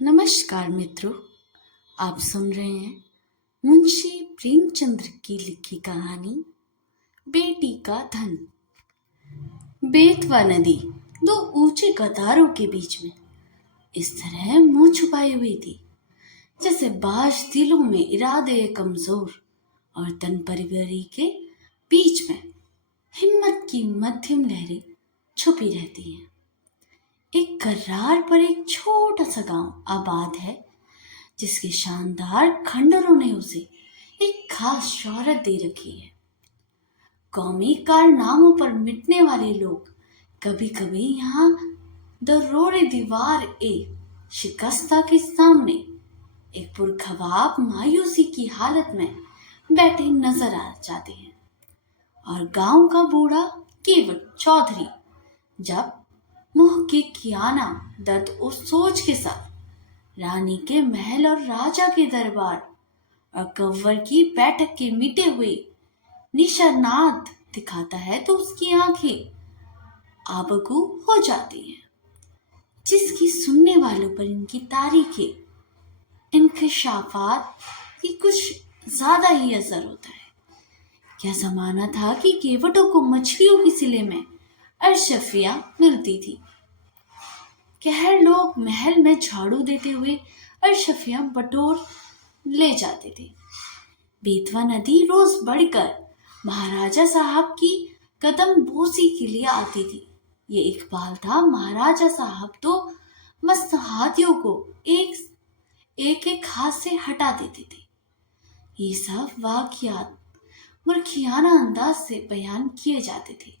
नमस्कार मित्रों, आप सुन रहे हैं मुंशी प्रेमचंद्र की लिखी कहानी बेटी का धन। बेतवा नदी दो ऊंचे कतारों के बीच में इस तरह मुंह छुपाई हुई थी जैसे बाज दिलों में इरादे कमजोर और तन परिवारी के बीच में हिम्मत की मध्यम लहरें छुपी रहती हैं। एक करार पर एक छोटा सा गांव आबाद है जिसके शानदार खंडरों ने उसे एक खास शोहरत दे रखी है। कौमी कारनामों पर मिटने वाले लोग कभी कभी यहाँ दरोड़े दीवार एक शिकस्ता के सामने एक पुरखवाब मायूसी की हालत में बैठे नजर आ जाते हैं और गांव का बूढ़ा केवट चौधरी जब मुंह के कियाना दर्द उस सोच के साथ रानी के महल और राजा के दरबार और कव्वर की बैठक के मिटे हुए निशानात दिखाता है तो उसकी आंखें आबकू हो जाती हैं, जिसकी सुनने वालों पर इनकी तारीखें इंकशाफात की कुछ ज्यादा ही असर होता है। क्या जमाना था कि केवटों को मछलियों के सिले में अरशफिया मिलती थी। कहर लोग महल में झाड़ू देते हुए अरशफिया बटोर ले जाते थे। बेतवा नदी रोज बढ़कर महाराजा साहब की कदम बोसी के लिए आती थी। ये इकबाल था, महाराजा साहब तो मस्त हाथियों को एक एक हाथ से हटा देते थे। ये सब वाकयात मुर्खियाना अंदाज से बयान किए जाते थे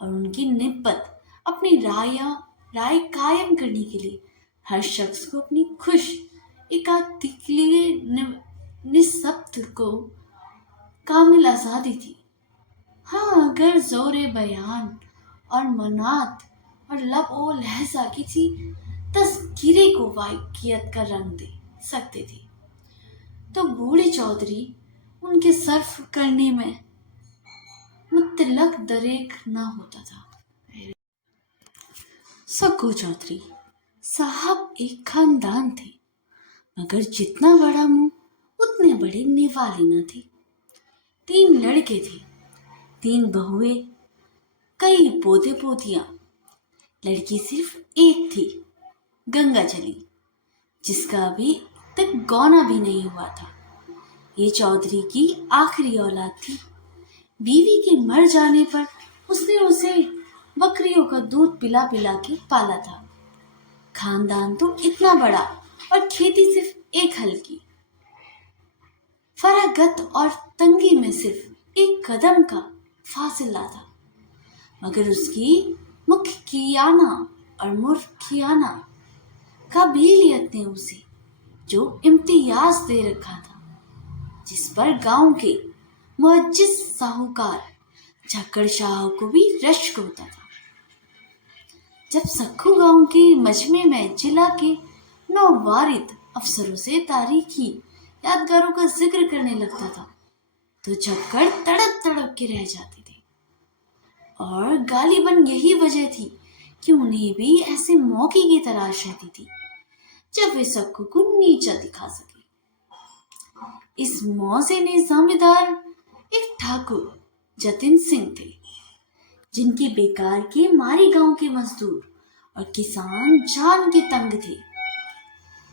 और उनकी निस्बत अपनी राय कायम करने के लिए हर शख्स को अपनी खुश एकाधिकलीय निस्बत को कामिल आजादी थी। हाँ, अगर जोरे बयान और मनात और लब ओ लहजा किसी तस्कीरे को वाकई का रंग दे सकते थे तो बूढ़े चौधरी उनके सर्फ करने में मुतलक दरेक न होता था। सक्कू चौधरी साहब एक खानदान थे, मगर जितना बड़ा मुंह उतने बड़े निवाले न थे। 3 लड़के थे, 3 बहुएं, कई पोते पोतियां। लड़की सिर्फ एक थी, गंगाजली, जिसका अभी तक गौना भी नहीं हुआ था। ये चौधरी की आखिरी औलाद थी। बीवी के मर जाने पर उसने उसे बकरियों का दूध पिला पिला के पाला था। खानदान तो इतना बड़ा और खेती सिर्फ एक हल की। फरागत और तंगी में सिर्फ एक कदम का फासिला था, मगर उसकी मुख्कियाना और मुर्खियाना काबिलियत ने उसे जो इम्तियाज दे रखा था, जिस पर गांव के मुअज्जिज साहूकार झक्कड़ शाह को भी रश्क होता था। जब सक्खू गांव के मजमे में जिला के नौवारिद अफसरों से तारीखी यादगारों का जिक्र करने लगता था तो झक्कड़ तड़प तड़प के रह जाते थे। और गालिबन यही वजह थी कि उन्हें भी ऐसे मौके की तलाश रहती थी जब वे सक्खू को नीचा दिखा सके। इस मौजे ने जमींदार एक ठाकुर जतिन सिंह थे, जिनकी बेकार के मारे गांव के मजदूर और किसान जान के तंग थे।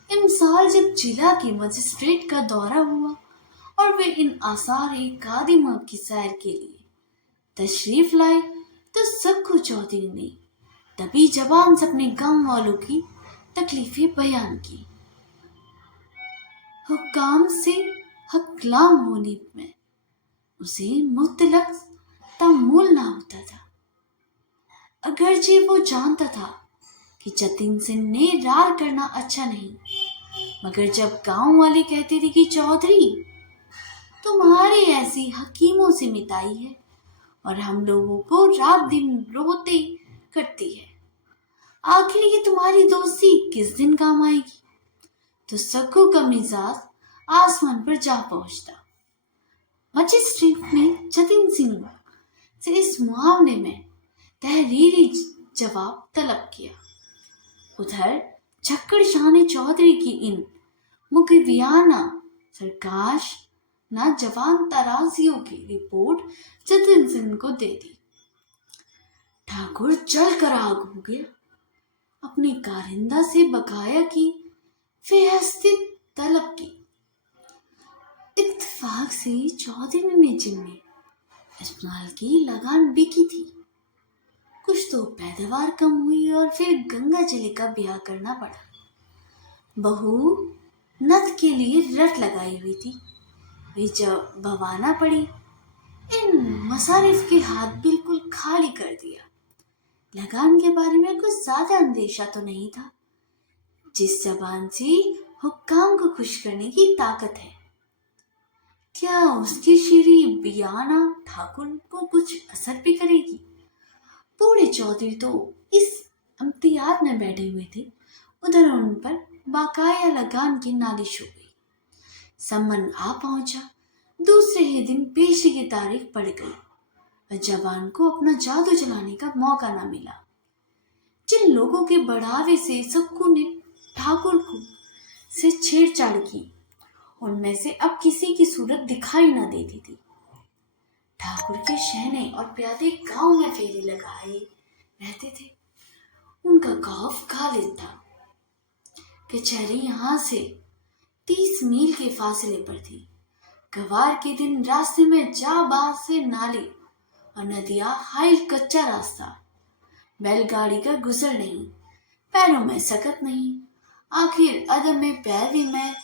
इमसाल जब जिला के मजिस्ट्रेट का दौरा हुआ और वे इन आसार कादिमा की सैर के लिए तशरीफ लाए तो सक्खू चौधरी ने तभी जबान से अपने गांव वालों की तकलीफें बयान की। हुक्काम से हकलाम होने में उसे मुतलक तमुल ना होता था, अगरचे वो जानता था कि जतिन सिंह ने रार करना अच्छा नहीं, मगर जब गांव वाले कहते थे कि चौधरी तुम्हारे ऐसी हकीमों से मिताई है और हम लोगों को रात दिन रोते करती है, आखिर ये तुम्हारी दोस्ती किस दिन काम आएगी, तो सक्कू का मिजाज आसमान पर जा पहुंचता। मजिस्ट्रेट ने जतिन सिंह से इस मामले में तहरीरी जवाब तलब किया। उधर झक्कड़ शाह ने चौधरी की इन मुखबियाना सरकाश ना जवान तराजियों की रिपोर्ट जतिन सिंह को दे दी। ठाकुर जल कर आग हो गया। अपनी कारिंदा से बकाया की फिहरिस्त तलब की। इत्तेफाक से चौधरी ने जिम्मे इस माल की लगान बिकी थी। कुछ तो पैदावार कम हुई और फिर गंगा जली का ब्याह करना पड़ा। बहू नद के लिए रट लगाई हुई थी। वे जब भवाना पड़ी, इन मसारिफ के हाथ बिल्कुल खाली कर दिया। लगान के बारे में कुछ ज्यादा अंदेशा तो नहीं था। जिस जबान से हुक्काम को खुश करने की ताकत है, क्या उसकी शीरी बियाना ठाकुर को कुछ असर भी करेगी? बूढ़े चौधरी तो इस इम्तियाज में बैठे हुए थे। उधर उन पर बाकाया लगान की नालिश हो गई। सम्मन आ पहुंचा। दूसरे ही दिन पेशी की तारीख पड़ गई। जवान को अपना जादू चलाने का मौका न मिला। जिन लोगों के बढ़ावे से सक्कू ने ठाकुर को से छेड़छाड़ की, उनमें से अब किसी की सूरत दिखाई न देती थी। ठाकुर के शहने और प्यादे गांव में फेरे लगाए रहते थे। उनका खौफ गालिब था। कचहरी यहाँ से 30 मील के फासले पर थी। गवार के दिन रास्ते में जा से नाले और नदियां, हाई कच्चा रास्ता, बैलगाड़ी का गुजर नहीं, पैरों में सकत नहीं। आखिर अदम में पैरवी में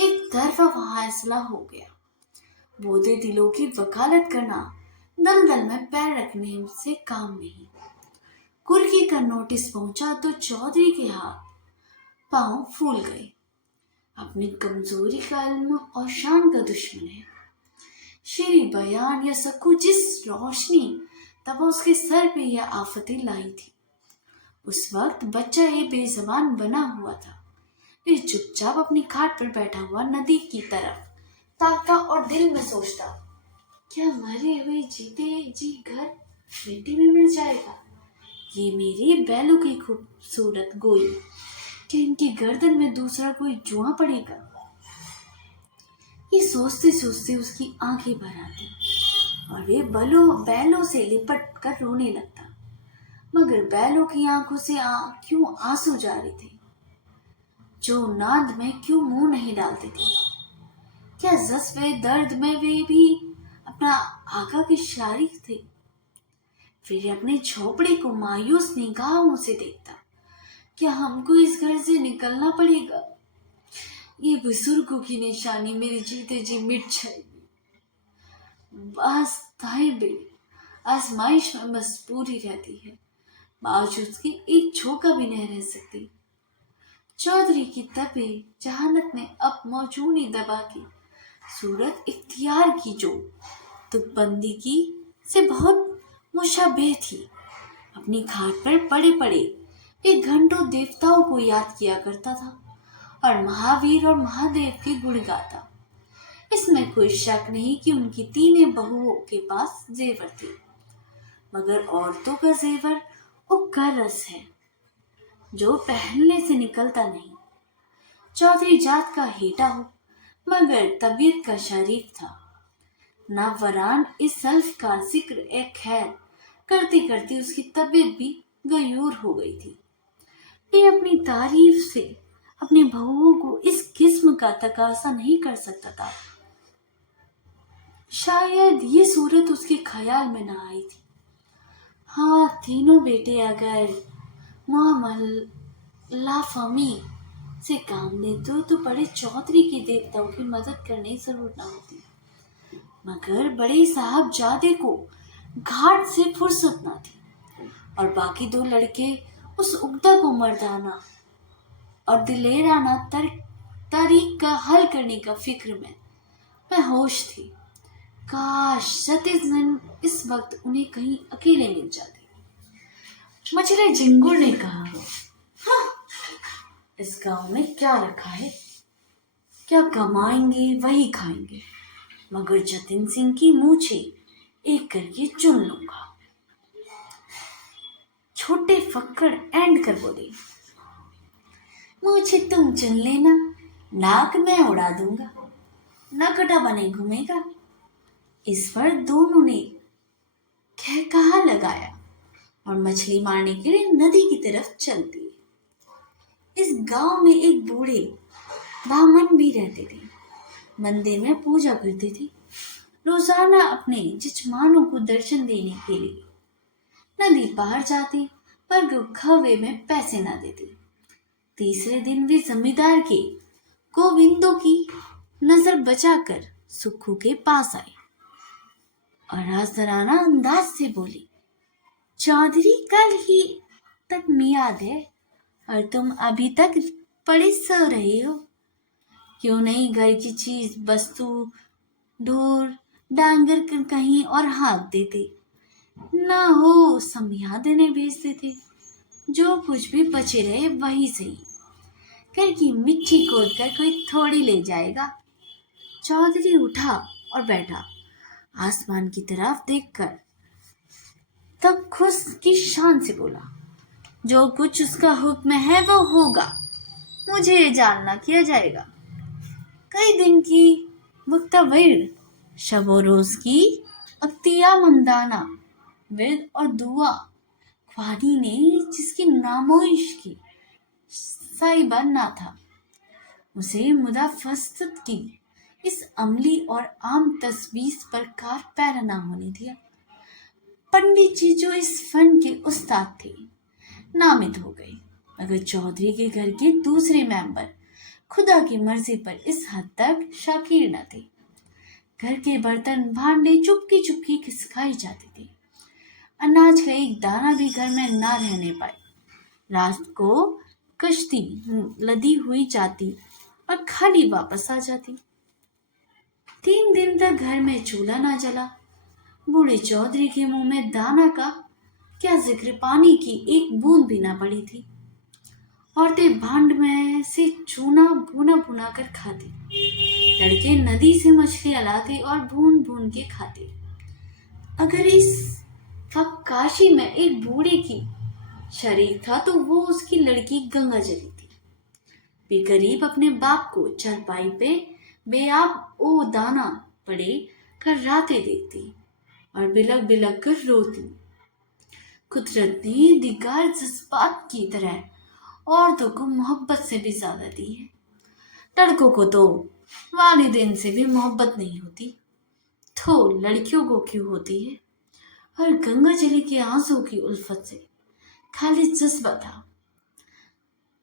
एक तरफा फैसला हो गया। बोधे दिलों की वकालत करना दलदल में पैर रखने से काम नहीं। कुर्की का नोटिस पहुंचा तो चौधरी के हाथ पांव फूल गए। अपनी कमजोरी का इल्म और शान का दुश्मन है। शेरी बयान या सक्कू जिस रोशनी तब उसके सर पे यह आफतें लाई थी, उस वक्त बच्चा ये बेजबान बना हुआ था। वे चुपचाप अपनी खाट पर बैठा हुआ नदी की तरफ ताकता और दिल में सोचता, क्या मरे हुए जीते जी घर मिट्टी में मिल जाएगा? ये मेरे बैलों की खूबसूरत गोई, क्या इनकी गर्दन में दूसरा कोई जुआ पड़ेगा? ये सोचते सोचते उसकी आंखें भर आती और वे बैलों से लिपट कर रोने लगता। मगर बैलों की आंखों से क्यों आंसू जा रहे थे, जो नाद में क्यों मुंह नहीं डालते थे? क्या जज्बे दर्द में वे भी अपना आका के शारिक थे? फिर अपने झोपड़े को मायूस निगाहों से देखता। क्या हमको इस घर से निकलना पड़ेगा? ये बुजुर्गों की निशानी मेरी जीते जी मिट जाएगी। बस ताइबे आजमाइश में मजबूरी रहती है, बावजूद की एक झोंका भी नहीं रह सकती। चौधरी की तबे जहानत ने अब मौजूनी दबा की सूरत इख्तियार की, जो तुकबंदी की से बहुत मुशाबह थी। अपनी खाट पर पड़े पड़े एक घंटों देवताओं को याद किया करता था और महावीर और महादेव के गुण गाता। इसमें कोई शक नहीं कि उनकी तीनों बहुओं के पास जेवर थे, मगर औरतों का जेवर उपकर रस है जो पहनने से निकलता नहीं। चौधरी जात का हेटा हो, मगर तबीयत का शरीफ था। नावरान इस सल्फ का जिक्र एक खैर करते करते उसकी तबीयत भी गयूर हो गई थी। ये अपनी तारीफ से अपने बहुओं को इस किस्म का तकाजा नहीं कर सकता था। शायद ये सूरत उसके ख्याल में न आई थी। हाँ, तीनों बेटे अगर मोहम्मद फमी से काम लेते तो बड़े चौधरी के देवताओं की मदद करने की जरूरत न होती, मगर बड़े साहबजादे को घाट से फुर्सत न थी और बाकी दो लड़के उस उगदा को मर्दाना और दिलेराना तारीख का हल करने का फिक्र में बेहोश थी। काश सतीजन इस वक्त उन्हें कहीं अकेले मिल जाते। मछली जिंगुर ने कहा, हाँ, इस गांव में क्या रखा है? क्या कमाएंगे वही खाएंगे, मगर जतिन सिंह की मूछे एक करके चुन लूंगा। छोटे फक्कड़ एंड कर बोले, मुझे तुम चुन लेना, नाक मैं उड़ा दूंगा, नकटा बने घूमेगा। इस पर दोनों ने कहा लगाया और मछली मारने के लिए नदी की तरफ चल दिए। इस गांव में एक बूढ़े ब्राह्मण भी रहते थे। मंदिर में पूजा करते थे। रोजाना अपने जजमानों को दर्शन देने के लिए नदी पार जाते, पर गुखवे में पैसे न देते। तीसरे दिन वे जमींदार के गोविंदो की नजर बचाकर सुक्खू के पास आए और राजदराना अंदाज से बोले, चौधरी कल ही तक मियाद है और तुम अभी तक पड़े सो रहे हो। क्यों नहीं घर की चीज वस्तु ढोर डांगर कहीं और हाँक देते, ना हो समिया देने भेज देते। जो कुछ भी बचे रहे वही सही। घर की मिट्टी खोद कर कोई थोड़ी ले जाएगा। चौधरी उठा और बैठा, आसमान की तरफ देखकर तब खुश की शान से बोला, जो कुछ उसका हुक्म है वो होगा, मुझे जानना किया जाएगा। कई दिन की मुक्तविर शबो रोज की अख्तिया मंदाना वेद और दुआ ख्वानी ने जिसकी नामोइश की साहिबा ना था, उसे मुदा फस्तत की इस अमली और आम तस्वीस पर कार पैरा ना होने दिया। पंडित जी जो इस फन के उस्ताद थे नामित हो गए, मगर चौधरी के घर के दूसरे मेंबर खुदा की मर्जी पर इस हद तक शाकिर न थे। घर के बर्तन भांडे चुपकी चुपकी खिसकाए जाते थे। अनाज का एक दाना भी घर में ना रहने पाए। रात को कश्ती लदी हुई जाती और खाली वापस आ जाती। 3 दिन तक घर में चूल्हा ना जला। बूढ़े चौधरी के मुंह में दाना का क्या जिक्र, पानी की एक बूंद भी ना पड़ी थी। औरतें भांड में से चूना भुना भुना कर खाती। लड़के नदी से मछलियां लाते और भून भून के खाते। अगर इस वक्त काशी में एक बूढ़े की शरीर था तो वो उसकी लड़की गंगा जली थी। बेकरीब अपने बाप को चारपाई पे बेआब ओ दाना पड़े कर रातें देखती और बिलक बिलक कर रोती। कुदरत ने दिगार जज्बात की तरह औरतों को मोहब्बत से भी ज्यादा दी है। लड़कों को तो वालिदैन से भी मोहब्बत नहीं होती, तो लड़कियों को क्यों होती है? और गंगा जली के आंसू की उल्फत से खाली जज्बा था,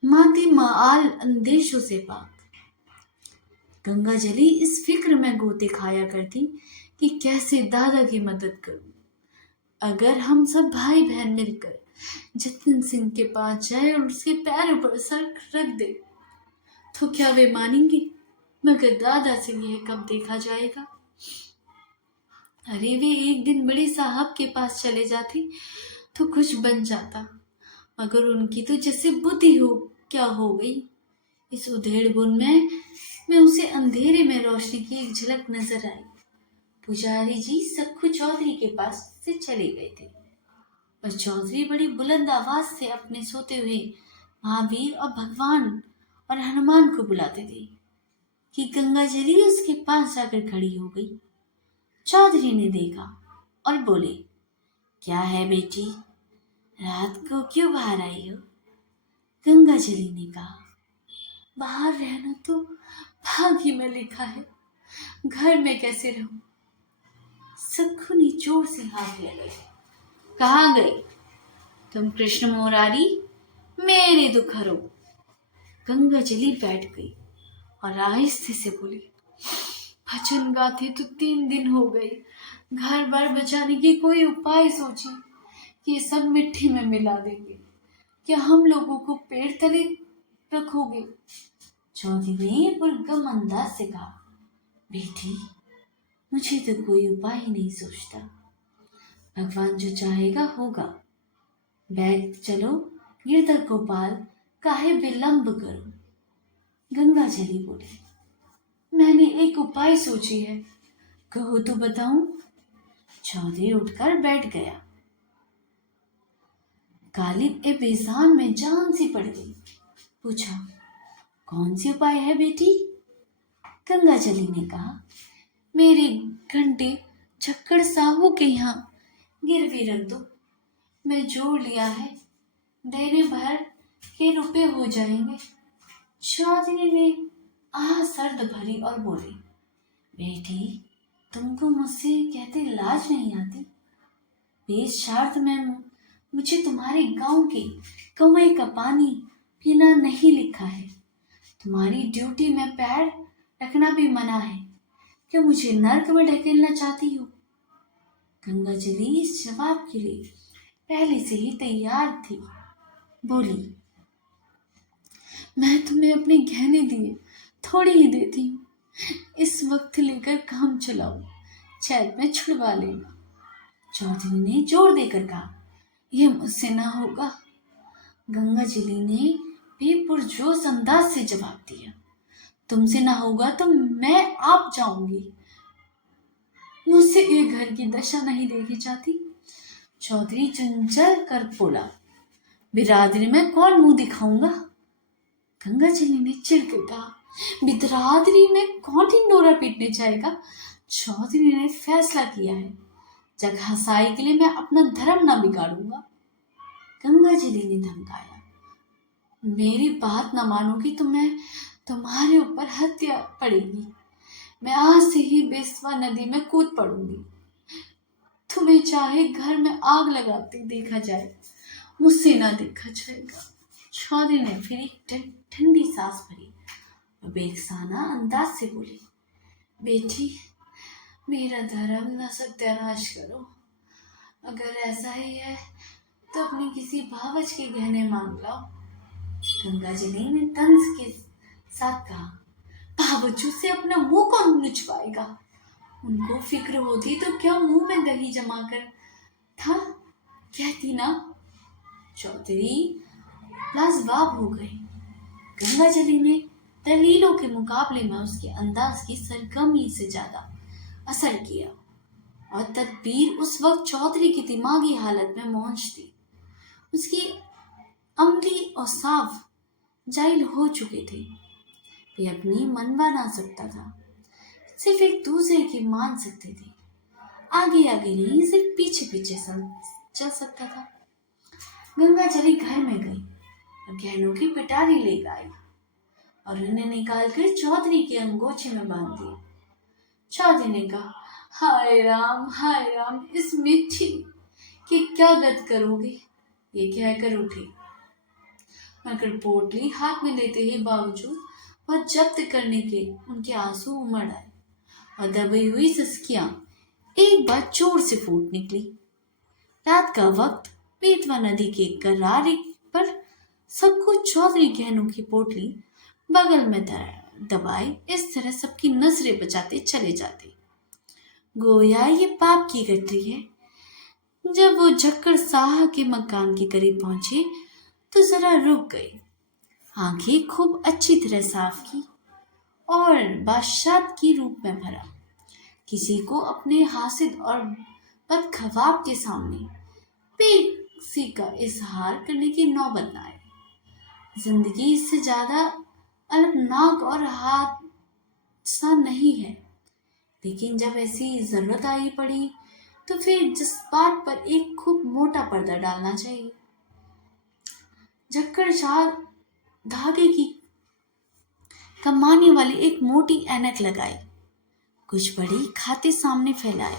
माती माल अंदेशों से पाक। गंगा जली इस फिक्र में गोते खाया करती कि कैसे दादा की मदद करूं। अगर हम सब भाई बहन मिलकर जतिन सिंह के पास जाए और उसके पैरों पर सर रख दे तो क्या वे मानेंगे? मगर दादा से यह कब देखा जाएगा? अरे वे एक दिन बड़े साहब के पास चले जाते तो कुछ बन जाता, मगर उनकी तो जैसे बुद्धि हो क्या हो गई। इस उधेड़ बुन में उसे अंधेरे में रोशनी की एक झलक नजर आई। पुजारी जी सख्खू चौधरी के पास से चले गए थे और चौधरी बड़ी बुलंद आवाज से अपने सोते हुए महावीर और भगवान और हनुमान को बुलाते थे कि गंगा जली उसके पास जाकर खड़ी हो गई। चौधरी ने देखा और बोले, क्या है बेटी, रात को क्यों बाहर आई हो? गंगा जली ने कहा, बाहर रहना तो भाग्य में लिखा है, घर में कैसे रहूं? सख्खू ने जोर से हाथ लगाए। कहाँ गई तुम कृष्ण मुरारी, मेरे दुख हरो? गंगा जली बैठ गई और आहिस्ते से बोली, भजन गाते तो 3 दिन हो गए, घर बार बचाने की कोई उपाय सोची कि ये सब मिट्टी में मिला देंगे। क्या हम लोगों को पेड़ तले रखोगे? चौधरी ने पुरगम अंदाज से कहा, बेटी मुझे तो कोई उपाय ही नहीं सोचता, भगवान जो चाहेगा होगा। बैग चलो गिरधर गोपाल, काहे विलंब करो? गंगा जली बोली, मैंने एक उपाय सोची है, कहो तो बताऊं? चौधरी उठकर बैठ गया। गालिब ए बेजान में जान सी पड़ गई। पूछा, कौन सी उपाय है बेटी? गंगाजली ने कहा। मेरे घंटे झक्कड़ साहू के यहाँ गिरवी रख दो। मैं जोड़ लिया है, देने भर के रुपए हो जाएंगे। चौधरी ने आह सर्द भरी और बोली, बेटी तुमको मुझसे कहते लाज नहीं आती? बेशर्त में मुझे तुम्हारे गांव के कुएं का पानी पीना नहीं लिखा है। तुम्हारी ड्यूटी में पैर रखना भी मना है। क्या मुझे नर्क में ढकेलना चाहती हो? गंगाजली इस जवाब के लिए पहले से ही तैयार थी। बोली, मैं तुम्हें अपने गहने दिए थोड़ी ही देती हूँ। इस वक्त लेकर काम चलाओ, चैत में छुड़वा लेना। चौधरी ने जोर देकर कहा, यह मुझसे ना होगा। गंगाजली ने बेपुरजोश अंदाज से जवाब दिया, तुमसे ना होगा तो मैं आप जाऊंगी। मुझसे एक घर की दशा नहीं देखी जाती। चौधरी चंचल कर बोला, बिरादरी में कौन मुंह दिखाऊंगा? गंगाजली ने चिढ़कर कहा, बिरादरी में कौन ढिंडोरा पीटने जाएगा? चौधरी ने फैसला किया है, जग हंसाई के लिए मैं अपना धर्म ना बिगाड़ूंगा। गंगाजली ने धमकाया, मेरी बात ना मानोगी तो मैं तुम्हारे ऊपर हत्या पड़ेगी। मैं आज से ही बेसवा नदी में कूद पड़ूंगी। तुम्हें चाहे घर में आग लगाते देखा जाए, मुझसे ना देखा जाएगा। चौधरी ने फिर एक ठंडी सांस भरी और बेखसाना अंदाज से बोली, बेटी मेरा धर्म न सत्यानाश करो। अगर ऐसा ही है तो अपने किसी भावच के गहने मांग लाओ। गंगाजली ने तंज के साथ कहा, भावचू से अपना मुंह कौन लुचवाएगा? उनको फिक्र होती तो क्या मुंह में दही जमा कर था कहती ना। चौधरी लाजवाब हो गए। गंगाजली ने दलीलों के मुकाबले में उसके अंदाज की सरगर्मी से ज्यादा असर किया और तदबीर उस वक्त चौधरी की दिमागी हालत में मौज थी। उसकी अमली और साफ जाहिल हो चुके थे। वे अपनी मनवा ना सकता था, सिर्फ एक दूसरे की मान सकते थे। आगे आगे नहीं, सिर्फ पीछे पीछे चल सकता था। गंगाजली घर में गई और गहनों की पिटारी लेकर आई और उन्हें निकालकर चौधरी के अंगोछे में बांध दिया। चौधरी ने कहा, हाय राम इस मिट्टी की क्या गत करोगे? ये कहकर उठे, मगर पोटली हाथ में लेते ही बावजूद वह जब्त करने के उनके आंसू उमड़ आए और दबी हुई सिसकियां एक बार जोर से फूट निकली। रात का वक्त, बेतवा नदी के किनारे पर सब कुछ चौधरी गहनों की पोटली बगल में दबाए इस तरह सबकी नजरें बचाते चले जाते, गोया ये पाप की गठरी है। जब वो झक्कड़ साहा के मकान के करीब पहुंचे तो जरा रुक गए, आंखें खूब अच्छी तरह साफ की और बादशाह की रूप में भरा। किसी को अपने हासिद और बदखवाब के सामने बेसी का इजहार करने की नौबत न आए। जिंदगी इससे ज्यादा अलगनाक और हादसा नहीं है, लेकिन जब ऐसी जरूरत आई पड़ी तो फिर जज्बात पर एक खूब मोटा पर्दा डालना चाहिए। झक्कड़ शाह धागे की कमाने वाली एक मोटी ऐनक लगाई, कुछ बड़ी खाते सामने फैलाए,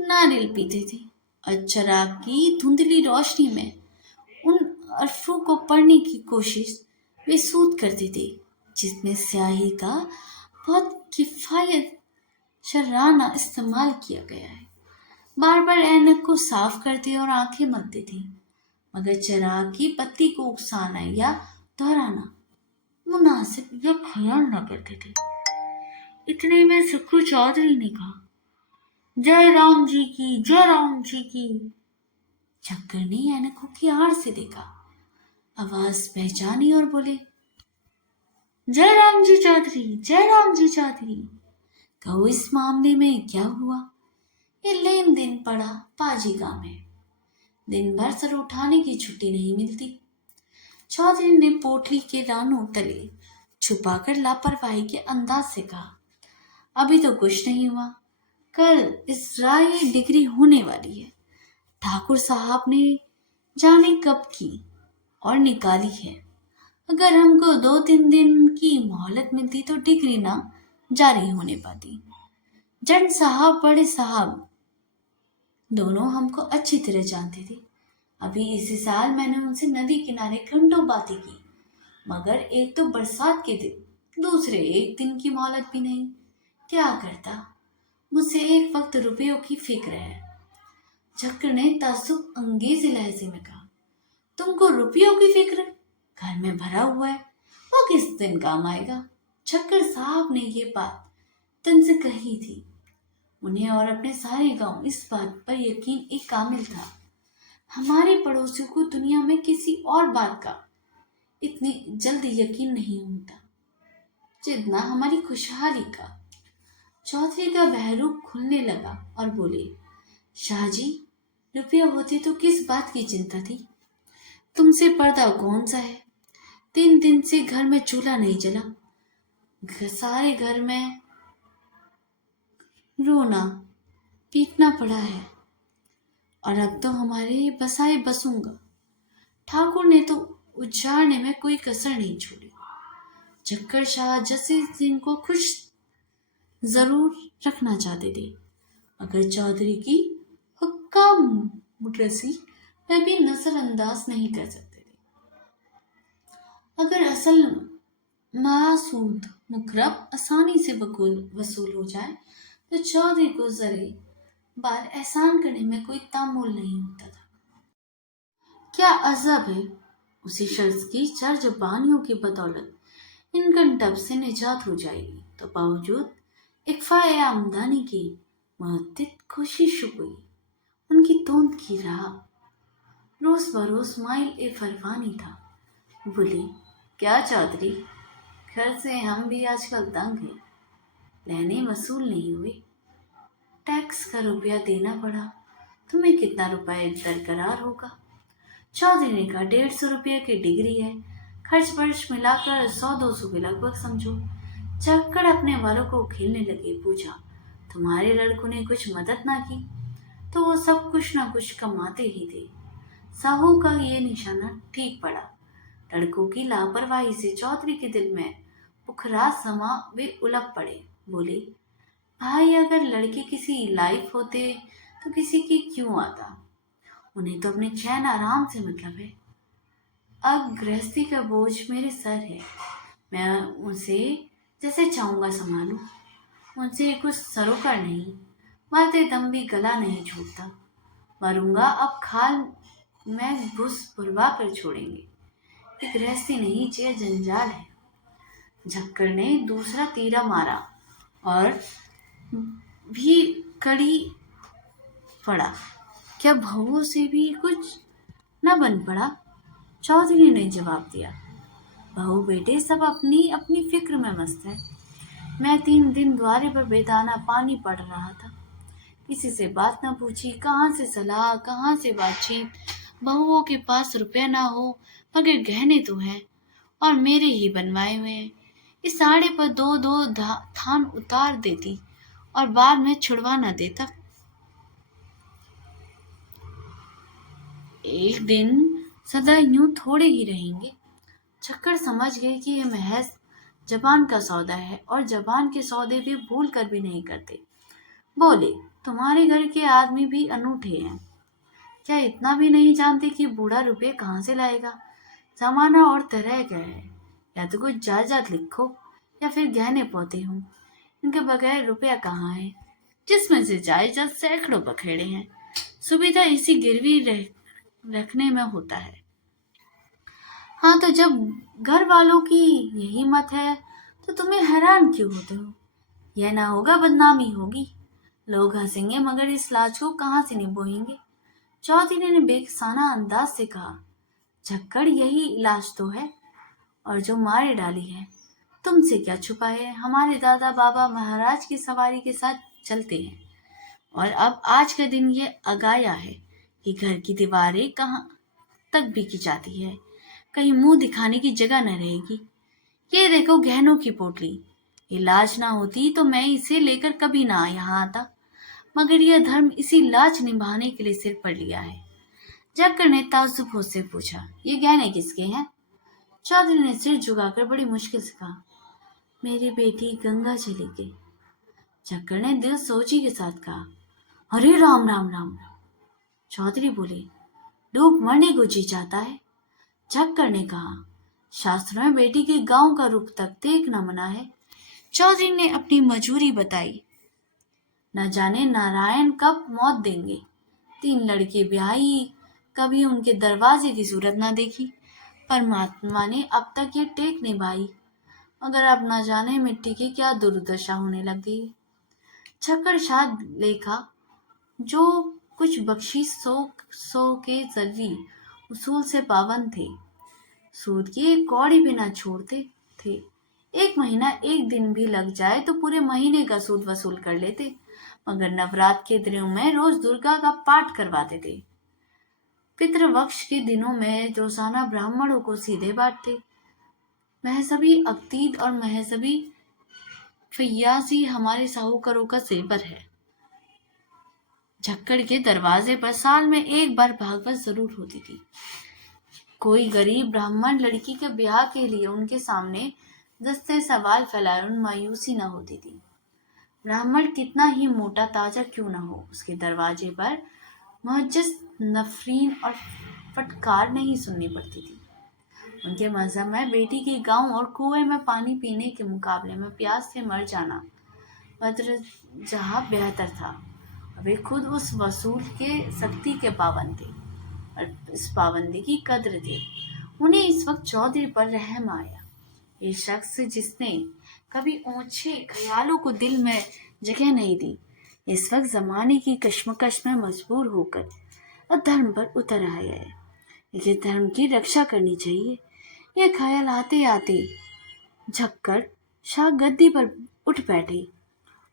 नारियल पीते थे और चराग की धुंधली रोशनी में उन अरफों को पढ़ने की कोशिश वे सूद करते थे जिसमें स्याही का बहुत किफायत शराना इस्तेमाल किया गया है। बार बार ऐनक को साफ करते और आंखें मलते थे, मगर चिराग की बत्ती को उकसाना या दोहराना मुनासिब या ख्याल न करते थे। इतने में सुखू चौधरी ने कहा, जय राम जी की, जय राम जी की। झक्कर ने ऐनकों की आड़ से देखा, आवाज पहचानी और बोले, जय राम जी चौधरी, जय राम जी चौधरी। कहो इस मामले में क्या हुआ? ये लेन देन पड़ा पाजी का में, दिन भर सर उठाने की छुट्टी नहीं मिलती। चौधरी ने पोटली के रानों तले छुपाकर लापरवाही के अंदाज से कहा, अभी तो कुछ नहीं हुआ, कल इस राय डिग्री होने वाली है। ठाकुर साहब ने जाने कब की और निकाली है। अगर हमको 2-3 दिन की मोहलत मिलती तो डिग्री ना जारी होने पाती। जट साहब बड़े साहब दोनों हमको अच्छी तरह जानते थे। अभी इसी साल मैंने उनसे नदी किनारे घंटों बातें की, मगर एक तो बरसात के दिन, दूसरे एक दिन की मोहलत भी नहीं। क्या करता, मुझसे एक वक्त रुपयों की फिक्र है। झक्कर ने ताज्जुब अंगेज लहजे में कहा, तुमको रुपयों की फिक्र? घर में भरा हुआ है, वो किस दिन काम आएगा? झक्कर साहब ने ये बात तन से कही थी। उन्हें और अपने सारे गांव इस बात पर यकीन एक कामिल था। हमारे पड़ोसियों को दुनिया में किसी और बात का इतनी जल्दी यकीन नहीं होता जितना हमारी खुशहाली का। चौधरी का बहरूप खुलने लगा और बोले, शाहजी, रुपया होते तो किस बात की चिंता थी? तुमसे पर्दा कौन सा है? 3 दिन से घर में चूल्हा नहीं जला, सारे घर में रोना पीटना पड़ा है, और अब तो हमारे बसाए बसूंगा। ठाकुर ने तो उजाड़ने में कोई कसर नहीं छोड़ी। झक्कर शाह जसी सिंह को खुश जरूर रखना चाहते थे, मगर चौधरी की हुक्काम मुद्रसी में भी नजरअंदाज नहीं कर सकते थे। अगर असल मासूद मुकरब आसानी से वसूल हो जाए तो चौधरी को जरे बार एहसान करने में कोई तामुल नहीं होता था। क्या अजब है, उसी शख्स की चार जुबानियों की बदौलत इनकम टैक्स से निजात हो जाएगी, तो बावजूद इकफाए आमदनी की मुहद्दिद कोशिश हुई। उनकी तोंद की राह रोज बरोज माइल ए फरवानी था। बोली, क्या चौधरी, घर से हम भी आजकल तंग हैं, लेने वसूल नहीं हुए, टैक्स का रुपया देना पड़ा, तुम्हें कितना रुपए दरकरार होगा? चौधरी ने कहा, 150 रुपये की डिग्री है, खर्च वर्च मिलाकर 100-200 के लगभग समझो। चक्कर अपने वालों को खेलने लगे। पूछा, तुम्हारे लड़कों ने कुछ मदद ना की? तो वो सब कुछ ना कुछ कमाते ही थे। साहू का ये निशाना ठीक पड़ा। लड़कों की लापरवाही से चौधरी के दिल में पुखरा समा वे उलट पड़े। बोले, भाई, अगर लड़के किसी लायक होते तो किसी की क्यों आता? उन्हें तो अपने चैन आराम से मतलब है। अब गृहस्थी का बोझ मेरे सर है, मैं उसे जैसे चाहूंगा संभालूं। उनसे कुछ सरोकार नहीं, मरते दम भी गला नहीं छूटता। मरूंगा अब खाल में घुस भुरवा कर छोड़ेंगे। ये गृहस्थी नहीं, ये जंजाल है। झक्कर ने दूसरा तीरा मारा और भी कड़ी पड़ा। क्या बहुओं से भी कुछ न बन पड़ा? चौधरी ने जवाब दिया, बहू बेटे सब अपनी अपनी फिक्र में मस्त है। मैं 3 दिन द्वारे पर बेदाना पानी पड़ रहा था, किसी से बात न पूछी, कहाँ से सलाह, कहाँ से बातचीत। बहुओं के पास रुपया ना हो, मगर गहने तो हैं, और मेरे ही बनवाए हुए हैं। इस साड़े पर 2-2 थान उतार देती और बाद में छुड़वा न देता। एक दिन सदा यूं थोड़े ही रहेंगे। चक्कर समझ गए कि यह महज जबान का सौदा है, और जबान के सौदे भी भूल कर भी नहीं करते। बोले, तुम्हारे घर के आदमी भी अनूठे हैं। क्या इतना भी नहीं जानते कि बूढ़ा रुपये कहाँ से लाएगा? जमाना और तरह का है, या तो कुछ जायदाद लिखो या फिर गहने पौधे हों। इनके बगैर रुपया कहाँ है, जिसमें से जायदाद सैकड़ों बखेड़े हैं। सुविधा इसी गिरवी रखने में होता है। हाँ, तो जब घर वालों की यही मत है तो तुम्हें हैरान क्यों होते हो? यह ना होगा बदनामी होगी, लोग हंसेंगे, मगर इस लाज को कहाँ से निभोएंगे? चौधरी ने बेकसाना अंदाज से कहा, झक्कड़, यही इलाज तो है, और जो मारे डाली है। तुमसे क्या छुपा है, हमारे दादा बाबा महाराज की सवारी के साथ चलते हैं, और अब आज का दिन ये आगाया है कि घर की दीवारें कहाँ तक बिकी जाती है, कहीं मुंह दिखाने की जगह न रहेगी। ये देखो गहनों की पोटली, इलाज ना होती तो मैं इसे लेकर कभी ना यहाँ आता, मगर यह धर्म इसी लाज निभाने के लिए सिर पर लिया है। जाकर ने ताज्जुब से पूछा, ये गहने किसके हैं? चौधरी ने सिर झुकाकर बड़ी मुश्किल से कहा, मेरी बेटी गंगा चली गई। चक्कर ने दिल सोची के साथ कहा, अरे राम राम राम राम। चौधरी बोले, डूब मरने को जी चाहता है? चक्कर ने कहा, शास्त्रों में बेटी के गांव का रुख तक देखना मना है। चौधरी ने अपनी मजबूरी बताई, न जाने नारायण कब मौत देंगे। 3 लड़के ब्याही, कभी उनके दरवाजे की सूरत ना देखी। परमात्मा ने अब तक ये टेक निभाई, मगर अब न जाने मिट्टी की क्या दुर्दशा होने लग गई। छक्कर शाद लेखा जो कुछ बख्शीश सो के जरिए उसूल से पाबंद थे, सूद की एक कौड़ी भी ना छोड़ते थे। 1 महीना 1 दिन भी लग जाए तो पूरे महीने का सूद वसूल कर लेते, मगर नवरात्र के दिनों में रोज दुर्गा का पाठ करवाते थे। पितृपक्ष के दिनों में रोजाना ब्राह्मणों को सीधे बांटते। महजबी अकीद और महजबी फैयाजी हमारे साहूकारों का जेवर है। झक्कड़ के दरवाजे पर साल में 1 बार भागवत जरूर होती थी। कोई गरीब ब्राह्मण लड़की के ब्याह के लिए उनके सामने दस्ते सवाल फैलाए उन मायूसी न होती थी। ब्राह्मण कितना ही मोटा ताजा क्यों न हो, उसके दरवाजे पर मुहज्जस नफरीन और फटकार नहीं सुननी पड़ती थी। उनके मजहब में बेटी के गांव और कुएं में पानी पीने के मुकाबले में प्यास से मर जाना जहाँ बेहतर था। वे खुद उस वसूल के सख्ती के पाबंद थे और इस पाबंदी की कद्र थे। उन्हें इस वक्त चौधरी पर रहम आया। ये शख्स जिसने कभी ऊंचे ख्यालों को दिल में जगह नहीं दी, इस वक्त जमाने की कश्मकश में मजबूर होकर अधर्म पर उतर आया है। इसे धर्म की रक्षा करनी चाहिए। ये ख्याल आते आते झक्कड़ शाह गद्दी पर उठ बैठे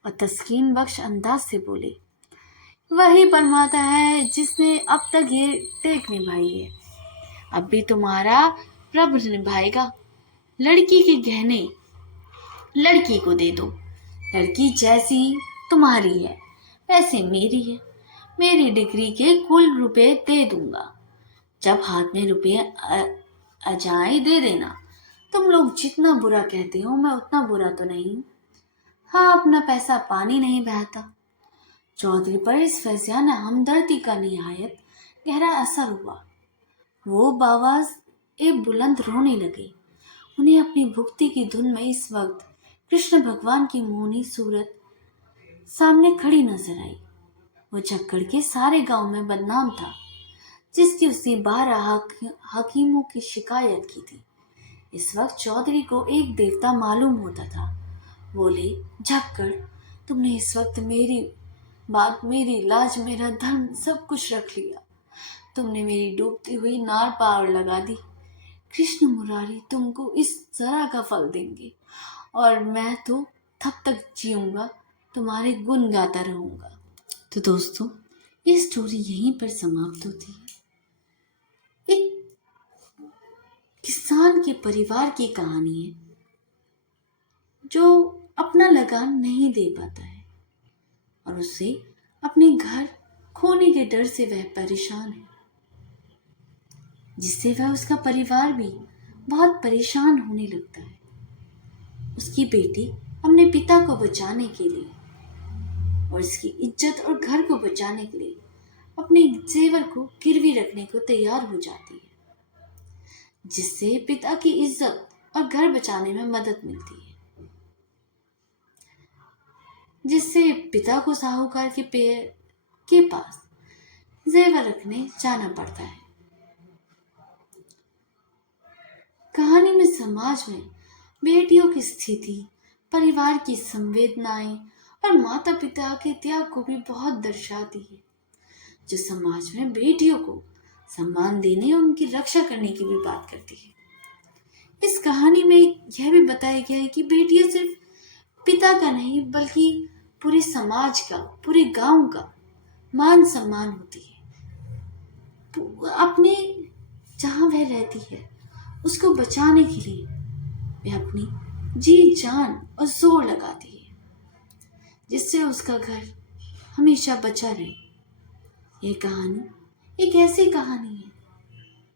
और तस्कीन बख्श अंदाज से बोले, वही परमात्मा है जिसने अब तक ये टेक निभाई है, अब भी तुम्हारा प्रभु निभाएगा। लड़की के गहने लड़की को दे दो। लड़की जैसी तुम्हारी है वैसे मेरी है। मेरी डिग्री के कुल रुपए दे दूंगा। जब हाथ में रुपये आ जाए दे देना। तुम लोग जितना बुरा कहते हो मैं उतना बुरा तो नहीं। हाँ, अपना पैसा पानी नहीं बहाता। चौधरी पर इस फैज़ियाना हमदर्दी का निहायत गहरा असर हुआ। वो बावाज बुलंद रोने लगे। उन्हें अपनी भुक्ति की धुन में इस वक्त कृष्ण भगवान की मोहनी सूरत सामने खड़ी नजर आई। वो झक्कड़ के सारे गांव में बदनाम था, जिसकी उसने 12 हकीमों की शिकायत की थी। इस वक्त चौधरी को एक देवता मालूम होता था। बोले, झक्कड़, तुमने इस वक्त मेरी बात, मेरी लाज, मेरा धर्म सब कुछ रख लिया। तुमने मेरी डूबती हुई नार पार लगा दी। कृष्ण मुरारी तुमको इस जरा का फल देंगे और मैं तो तब तक जीऊंगा तुम्हारे गुण गाता रहूंगा। तो दोस्तों, ये स्टोरी यहीं पर समाप्त होती है। एक किसान के परिवार की कहानी है जो अपना लगान नहीं दे पाता है और उससे अपने घर खोने के डर से वह परेशान है, जिससे वह उसका परिवार भी बहुत परेशान होने लगता है। उसकी बेटी अपने पिता को बचाने के लिए और उसकी इज्जत और घर को बचाने के लिए अपने जेवर को गिरवी रखने को तैयार हो जाती है, जिससे पिता की इज्जत और घर बचाने में मदद मिलती है, जिससे पिता को साहूकार के पैर के पास जेवर रखने जाना पड़ता है। कहानी में समाज में बेटियों की स्थिति, परिवार की संवेदनाएं और माता पिता के त्याग को भी बहुत दर्शाती है, जो समाज में बेटियों को सम्मान देने और उनकी रक्षा करने की भी बात करती है। इस कहानी में यह भी बताया गया है कि बेटियां सिर्फ पिता का नहीं बल्कि पूरे समाज का, पूरे गांव का मान सम्मान होती है। अपने जहां वह रहती है उसको बचाने के लिए वह अपनी जी जान और जोर लगाती है जिससे उसका घर हमेशा बचा रहे। ये कहानी एक ऐसी कहानी है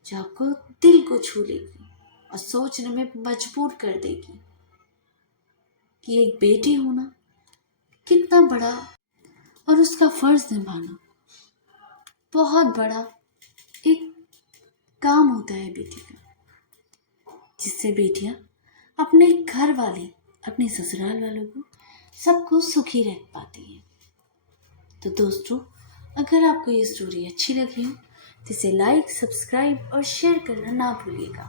जो आपको दिल को छू लेगी और सोचने में मजबूर कर देगी कि एक बेटी होना कितना बड़ा और उसका फर्ज निभाना बहुत बड़ा एक काम होता है बेटी का, जिससे बेटियां अपने घर वाले, अपने ससुराल वालों को सबको सुखी रख पाती हैं। तो दोस्तों, अगर आपको ये स्टोरी अच्छी लगी हो तो इसे लाइक, सब्सक्राइब और शेयर करना ना भूलिएगा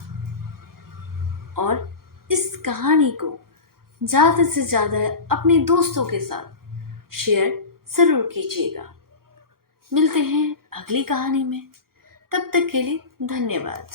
और इस कहानी को ज़्यादा से ज़्यादा अपने दोस्तों के साथ शेयर ज़रूर कीजिएगा। मिलते हैं अगली कहानी में, तब तक के लिए धन्यवाद।